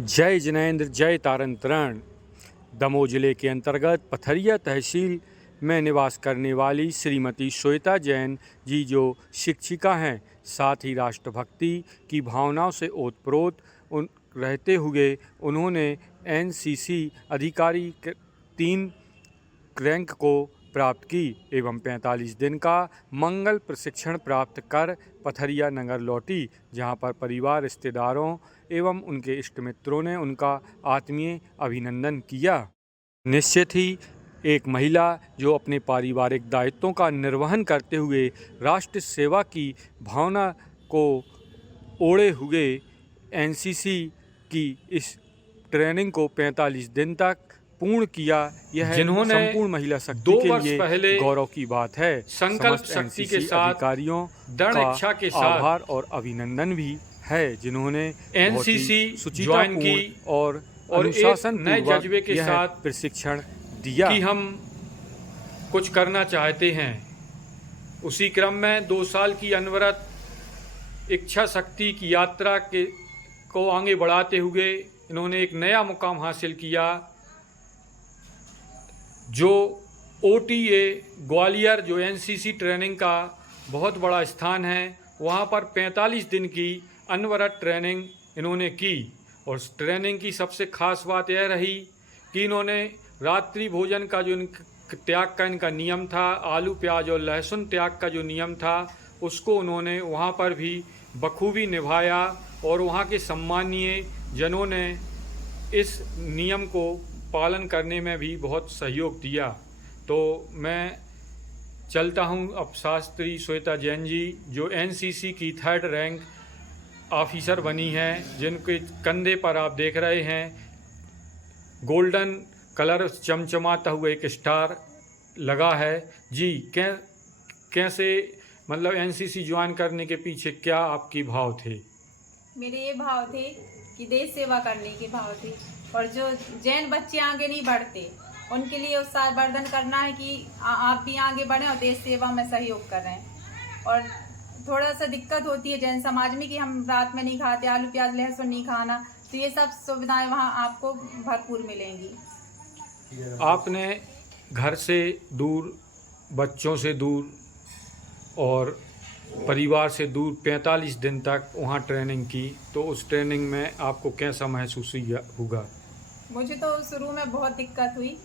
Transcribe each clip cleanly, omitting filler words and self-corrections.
जय जिनेंद्र जय तारंतरण। दमोह जिले के अंतर्गत पथरिया तहसील में निवास करने वाली श्रीमती श्वेता जैन जी जो शिक्षिका हैं, साथ ही राष्ट्रभक्ति की भावनाओं से ओतप्रोत रहते हुए उन्होंने एनसीसी अधिकारी 3 रैंक को प्राप्त की एवं 45 दिन का मंगल प्रशिक्षण प्राप्त कर पथरिया नगर लौटी, जहां पर परिवार, रिश्तेदारों एवं उनके इष्ट मित्रों ने उनका आत्मीय अभिनंदन किया। निश्चित ही एक महिला जो अपने पारिवारिक दायित्वों का निर्वहन करते हुए राष्ट्र सेवा की भावना को ओढ़े हुए एनसीसी की इस ट्रेनिंग को 45 दिन तक पूर्ण किया, यह जिन्होंने संपूर्ण महिला शक्ति 2 के वर्ष लिए पहले गौरव की बात है। संकल्प शक्ति के साथ, अधिकारियों दृढ़ इच्छा के साथ आभार और अभिनंदन भी है, जिन्होंने एनसीसी ज्वाइन की और एक नए जज्बे के साथ प्रशिक्षण दिया कि हम कुछ करना चाहते हैं। उसी क्रम में 2 साल की अनवरत इच्छा शक्ति की यात्रा को आगे बढ़ाते हुए इन्होंने एक नया मुकाम हासिल किया, जो ओटीए ग्वालियर जो एनसीसी ट्रेनिंग का बहुत बड़ा स्थान है, वहाँ पर 45 दिन की अनवरत ट्रेनिंग इन्होंने की। और उस ट्रेनिंग की सबसे ख़ास बात यह रही कि इन्होंने रात्रि भोजन का जो त्याग का इनका नियम था, आलू प्याज और लहसुन त्याग का जो नियम था, उसको उन्होंने वहाँ पर भी बखूबी निभाया और वहाँ के सम्मानीय जनों ने इस नियम को पालन करने में भी बहुत सहयोग दिया। तो मैं चलता हूँ अब शास्त्री श्वेता जैन जी जो एनसीसी की 3rd रैंक ऑफिसर बनी हैं, जिनके कंधे पर आप देख रहे हैं गोल्डन कलर चमचमाता हुआ एक स्टार लगा है। जी कैसे मतलब एनसीसी ज्वाइन करने के पीछे क्या आपकी भाव थे? मेरे ये भाव थे कि देश सेवा करने के भाव थे, और जो जैन बच्चे आगे नहीं बढ़ते उनके लिए उत्साहवर्धन करना है कि आप भी आगे बढ़ें और देश सेवा में सहयोग करें। और थोड़ा सा दिक्कत होती है जैन समाज में कि हम रात में नहीं खाते, आलू प्याज लहसुन नहीं खाना, तो ये सब सुविधाएं वहाँ आपको भरपूर मिलेंगी। आपने घर से दूर, बच्चों से दूर और परिवार से दूर 45 दिन तक वहाँ ट्रेनिंग की, तो उस ट्रेनिंग में आपको कैसा महसूस हुआ? मुझे तो शुरू में बहुत दिक्कत हुई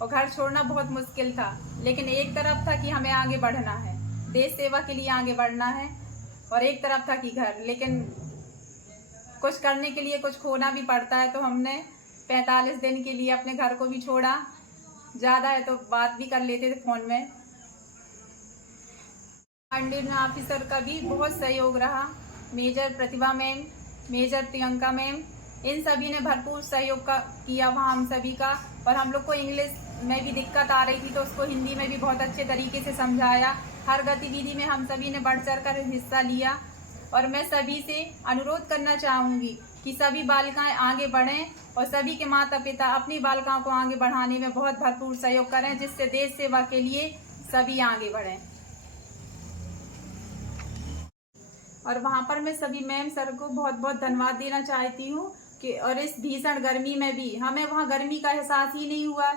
और घर छोड़ना बहुत मुश्किल था, लेकिन एक तरफ था कि हमें आगे बढ़ना है, देश सेवा के लिए आगे बढ़ना है, और एक तरफ था कि घर। लेकिन कुछ करने के लिए कुछ खोना भी पड़ता है, तो हमने 45 दिन के लिए अपने घर को भी छोड़ा। ज़्यादा है तो बात भी कर लेते थे फ़ोन में। अंडर ऑफिसर का भी बहुत सहयोग रहा, मेजर प्रतिभा मैम, मेजर प्रियंका मैम, इन सभी ने भरपूर सहयोग किया वहाँ हम सभी का। और हम लोग को इंग्लिश में भी दिक्कत आ रही थी, तो उसको हिंदी में भी बहुत अच्छे तरीके से समझाया। हर गतिविधि में हम सभी ने बढ़ चढ़ कर हिस्सा लिया। और मैं सभी से अनुरोध करना चाहूँगी कि सभी बालिकाएं आगे बढ़ें और सभी के माता पिता अपनी बालिकाओं को आगे बढ़ाने में बहुत भरपूर सहयोग करें, जिससे देश सेवा के लिए सभी आगे बढ़ें। और वहाँ पर मैं सभी मैम सर को बहुत बहुत धन्यवाद देना चाहती हूँ कि और इस भीषण गर्मी में भी हमें वहाँ गर्मी का एहसास ही नहीं हुआ।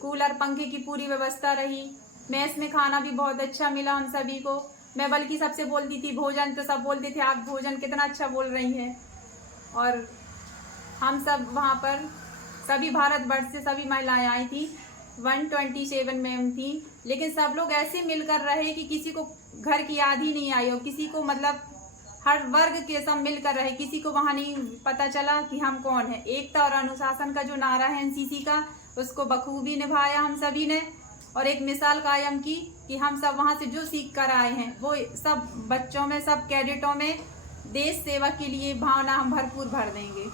कूलर पंखे की पूरी व्यवस्था रही, मेस में खाना भी बहुत अच्छा मिला हम सभी को। मैं बल्कि सबसे बोलती थी भोजन, तो सब बोलते थे आप भोजन कितना अच्छा बोल रही हैं। और हम सब वहाँ पर सभी भारतवर्ष से सभी महिलाएं आई थी, 127 मैम थी, लेकिन सब लोग ऐसे मिलकर रहे कि किसी को घर की याद ही नहीं आई, और किसी को मतलब हर वर्ग के सब मिलकर रहे, किसी को वहाँ नहीं पता चला कि हम कौन है। एकता और अनुशासन का जो नारा है एनसीसी का, उसको बखूबी निभाया हम सभी ने, और एक मिसाल कायम की कि हम सब वहाँ से जो सीख कर आए हैं वो सब बच्चों में, सब कैडेटों में देश सेवा के लिए भावना हम भरपूर भर देंगे।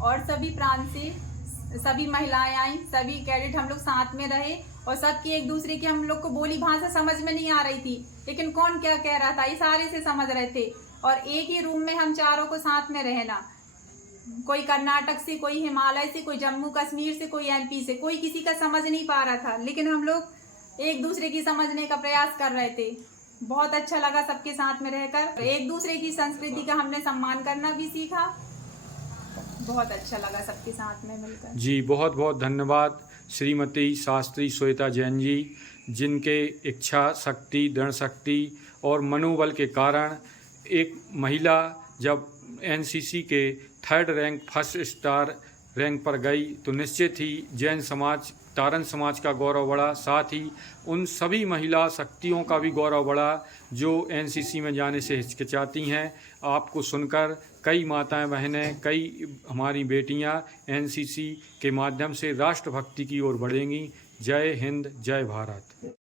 और सभी प्रांत से सभी महिलाएं आई, सभी कैडेट हम लोग साथ में रहे, और सबकी एक दूसरे की हम लोग को बोली भाषा समझ में नहीं आ रही थी, लेकिन कौन क्या कह रहा था इशारे से समझ रहे थे। और एक ही रूम में हम चारों को साथ में रहना, कोई कर्नाटक से, कोई हिमालय से, कोई जम्मू कश्मीर से, कोई एमपी से, कोई किसी का समझ नहीं पा रहा था, लेकिन हम लोग एक दूसरे की समझने का प्रयास कर रहे थे। बहुत अच्छा लगा सबके साथ में रहकर। एक दूसरे की संस्कृति का हमने सम्मान करना भी सीखा, बहुत अच्छा लगा सबके साथ में मिलकर। जी, बहुत बहुत धन्यवाद श्रीमती शास्त्री श्वेता जैन जी, जिनके इच्छा शक्ति, दृढ़ शक्ति और मनोबल के कारण एक महिला जब एनसीसी के 3rd rank first star rank पर गई तो निश्चित ही जैन समाज, तारन समाज का गौरव बढ़ा, साथ ही उन सभी महिला शक्तियों का भी गौरव बढ़ा जो एनसीसी में जाने से हिचकिचाती हैं। आपको सुनकर कई माताएं बहनें, कई हमारी बेटियां एनसीसी के माध्यम से राष्ट्रभक्ति की ओर बढ़ेंगी। जय हिंद, जय भारत।